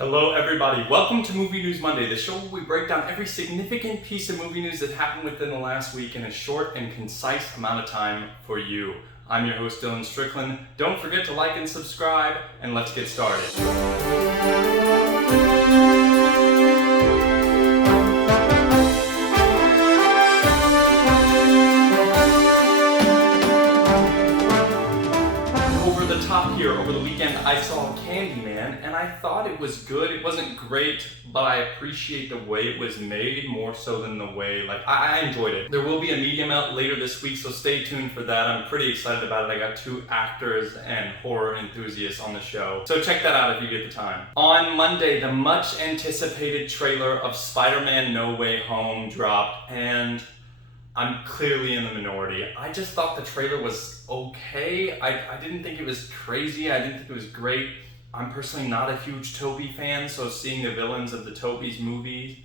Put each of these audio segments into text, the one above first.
Hello everybody, welcome to Movie News Monday, the show where we break down every significant piece of movie news that happened within the last week in a short and concise amount of time for you. I'm your host Dylan Strickland. Don't forget to like and subscribe, and let's get started. Over the weekend, I saw Candyman, and I thought it was good. It wasn't great, but I appreciate the way it was made more so than the way, I enjoyed it. There will be a medium out later this week, so stay tuned for that. I'm pretty excited about it. I got two actors and horror enthusiasts on the show, so check that out if you get the time. On Monday, the much anticipated trailer of Spider-Man No Way Home dropped, and I'm clearly in the minority. I just thought the trailer was okay. I didn't think it was crazy. I didn't think it was great. I'm personally not a huge Tobey fan, so seeing the villains of the Tobey's movies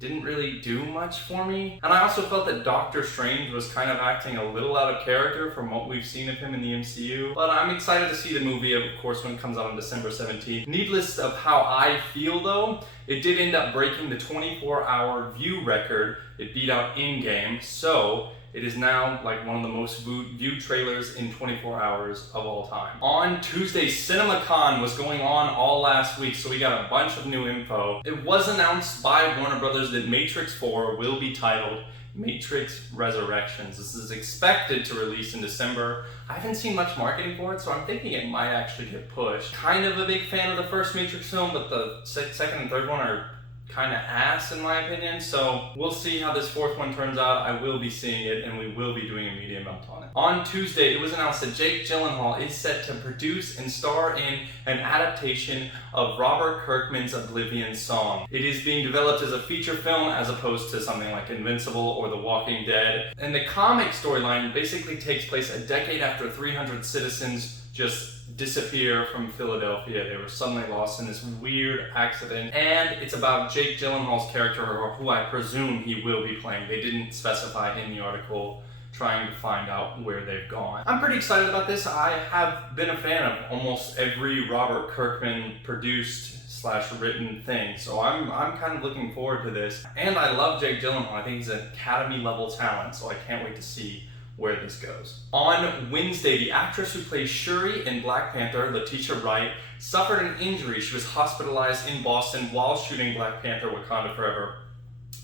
didn't really do much for me. And I also felt that Doctor Strange was kind of acting a little out of character from what we've seen of him in the MCU. But I'm excited to see the movie, of course, when it comes out on December 17th. Needless of how I feel though, it did end up breaking the 24-hour view record. It beat out In-Game, so it is now one of the most viewed trailers in 24 hours of all time. On Tuesday, CinemaCon was going on all last week, so we got a bunch of new info. It was announced by Warner Brothers that Matrix 4 will be titled Matrix Resurrections. This is expected to release in December. I haven't seen much marketing for it, so I'm thinking it might actually get pushed. Kind of a big fan of the first Matrix film, but the second and third one are kind of ass in my opinion, so we'll see how this fourth one turns out. I will be seeing it, and we will be doing a media melt on it. On Tuesday, it was announced that Jake Gyllenhaal is set to produce and star in an adaptation of Robert Kirkman's Oblivion song. It is being developed as a feature film as opposed to something like Invincible or The Walking Dead. And the comic storyline basically takes place a decade after 300 citizens just disappear from Philadelphia. They were suddenly lost in this weird accident, and it's about Jake Gyllenhaal's character, or who I presume he will be playing. They didn't specify in the article, trying to find out where they've gone. I'm pretty excited about this. I have been a fan of almost every Robert Kirkman produced / written thing, so I'm kind of looking forward to this. And I love Jake Gyllenhaal. I think he's an Academy level talent, so I can't wait to see where this goes. On Wednesday, the actress who plays Shuri in Black Panther, Letitia Wright, suffered an injury. She was hospitalized in Boston while shooting Black Panther: Wakanda Forever.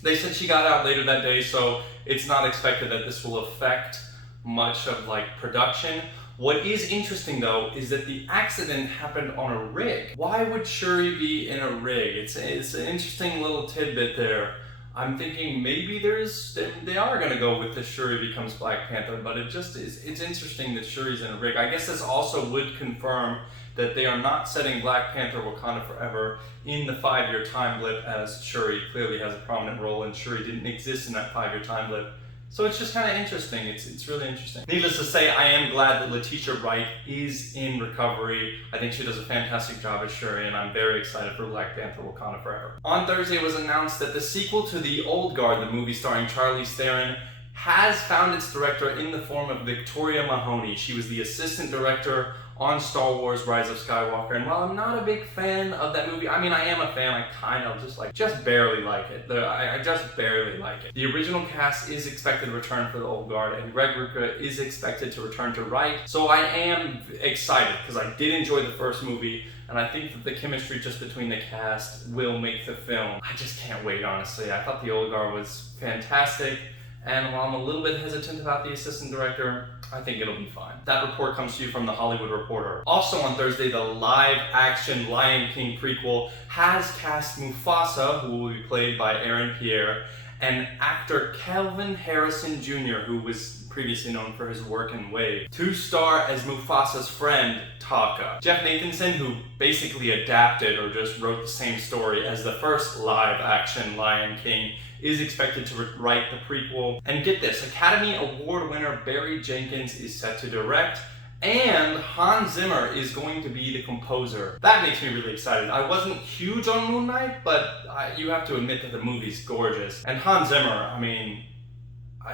They said she got out later that day, so it's not expected that this will affect much of production. What is interesting though is that the accident happened on a rig. Why would Shuri be in a rig? It's an interesting little tidbit there. I'm thinking maybe they are going to go with the Shuri becomes Black Panther, but it's interesting that Shuri's in a rig. I guess this also would confirm that they are not setting Black Panther Wakanda Forever in the 5-year time blip, as Shuri clearly has a prominent role and Shuri didn't exist in that 5-year time blip. So it's just kind of interesting. It's really interesting. Needless to say, I am glad that Letitia Wright is in recovery. I think she does a fantastic job as Shuri, and I'm very excited for Black Panther Wakanda Forever. On Thursday, it was announced that the sequel to The Old Guard, the movie starring Charlize Theron, has found its director in the form of Victoria Mahoney. She was the assistant director on Star Wars Rise of Skywalker, and while I'm not a big fan of that movie, I am a fan, I kind of just barely like it. I just barely like it. The original cast is expected to return for The Old Guard, and Greg Rucka is expected to return to write, so I am excited, because I did enjoy the first movie, and I think that the chemistry just between the cast will make the film. I just can't wait, honestly. I thought The Old Guard was fantastic, and while I'm a little bit hesitant about the assistant director, I think it'll be fine. That report comes to you from The Hollywood Reporter. Also on Thursday, the live-action Lion King prequel has cast Mufasa, who will be played by Aaron Pierre, and actor Kelvin Harrison Jr., who was previously known for his work in Wave, to star as Mufasa's friend, Taka. Jeff Nathanson, who basically adapted or just wrote the same story as the first live-action Lion King, is expected to write the prequel. And get this, Academy Award winner Barry Jenkins is set to direct, and Hans Zimmer is going to be the composer. That makes me really excited. I wasn't huge on Moon Knight, but you have to admit that the movie's gorgeous. And Hans Zimmer,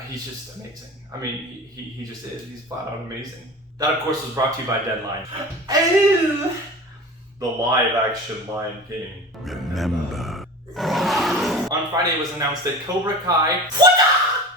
he's just amazing. He just is. He's flat out amazing. That, of course, was brought to you by Deadline. Oh! the live-action Lion King. Remember. On Friday, it was announced that Cobra Kai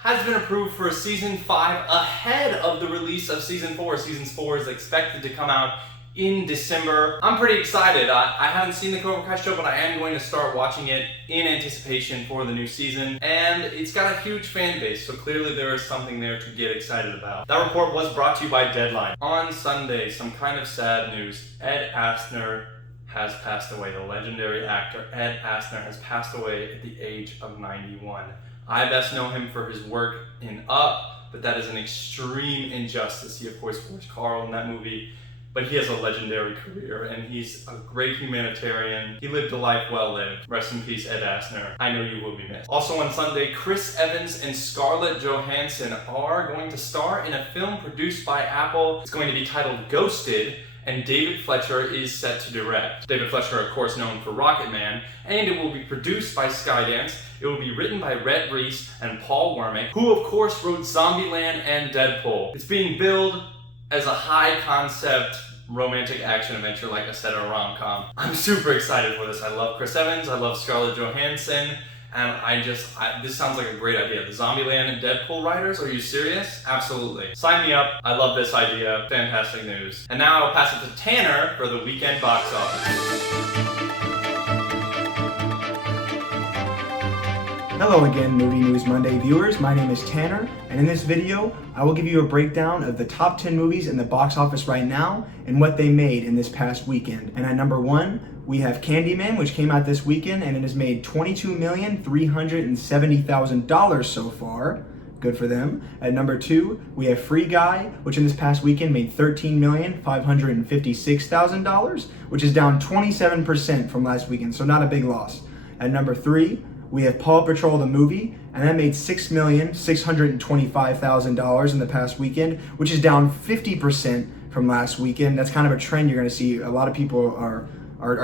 has been approved for Season 5 ahead of the release of Season 4. Season 4 is expected to come out in December. I'm pretty excited. I haven't seen the Cobra Kai show, but I am going to start watching it in anticipation for the new season. And it's got a huge fan base, so clearly there is something there to get excited about. That report was brought to you by Deadline. On Sunday, some kind of sad news. Ed Asner has passed away. The legendary actor Ed Asner has passed away at the age of 91. I best know him for his work in Up, but that is an extreme injustice. He, of course, voiced Carl in that movie, but he has a legendary career, and he's a great humanitarian. He lived a life well lived. Rest in peace, Ed Asner. I know you will be missed. Also on Sunday, Chris Evans and Scarlett Johansson are going to star in a film produced by Apple. It's going to be titled Ghosted, and David Fletcher is set to direct. David Fletcher, of course, known for Rocketman, and it will be produced by Skydance. It will be written by Rhett Reese and Paul Wernick, who of course wrote Zombieland and Deadpool. It's being billed as a high-concept romantic action adventure, like I said, a rom-com. I'm super excited for this. I love Chris Evans, I love Scarlett Johansson, and this sounds like a great idea. The Zombieland and Deadpool writers, are you serious? Absolutely. Sign me up. I love this idea. Fantastic news. And now I'll pass it to Tanner for the weekend box office. Hello again, Movie News Monday viewers. My name is Tanner, and in this video, I will give you a breakdown of the top 10 movies in the box office right now and what they made in this past weekend. And at number 1, we have Candyman, which came out this weekend, and it has made $22,370,000 so far. Good for them. At number 2, we have Free Guy, which in this past weekend made $13,556,000, which is down 27% from last weekend, so not a big loss. At number 3, we have Paw Patrol the Movie, and that made $6,625,000 in the past weekend, which is down 50% from last weekend. That's kind of a trend you're going to see. A lot of people are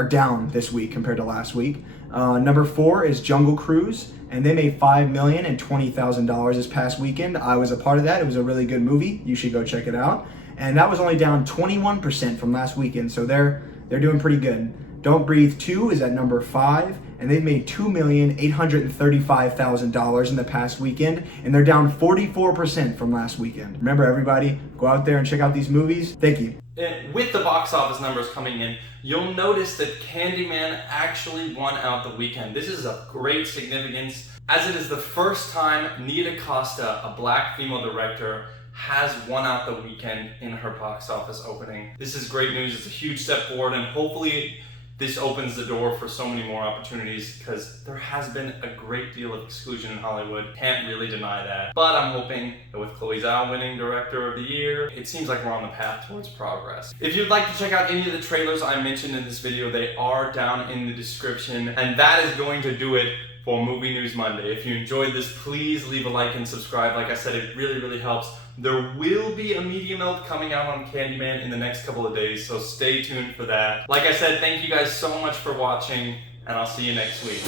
down this week compared to last week. Number 4 is Jungle Cruise, and they made $5,020,000 this past weekend. I was a part of that. It was a really good movie. You should go check it out. And that was only down 21% from last weekend, so they're doing pretty good. Don't Breathe 2 is at number 5, and they've made $2,835,000 in the past weekend, and they're down 44% from last weekend. Remember, everybody, go out there and check out these movies. Thank you. With the box office numbers coming in, you'll notice that Candyman actually won out the weekend. This is of great significance, as it is the first time Nia DaCosta, a black female director, has won out the weekend in her box office opening. This is great news. It's a huge step forward, and hopefully this opens the door for so many more opportunities, because there has been a great deal of exclusion in Hollywood. Can't really deny that. But I'm hoping that with Chloe Zhao winning Director of the Year, it seems like we're on the path towards progress. If you'd like to check out any of the trailers I mentioned in this video, they are down in the description. And that is going to do it for Movie News Monday. If you enjoyed this, please leave a like and subscribe. Like I said, it really, really helps. There will be a media melt coming out on Candyman in the next couple of days, so stay tuned for that. Like I said, thank you guys so much for watching, and I'll see you next week.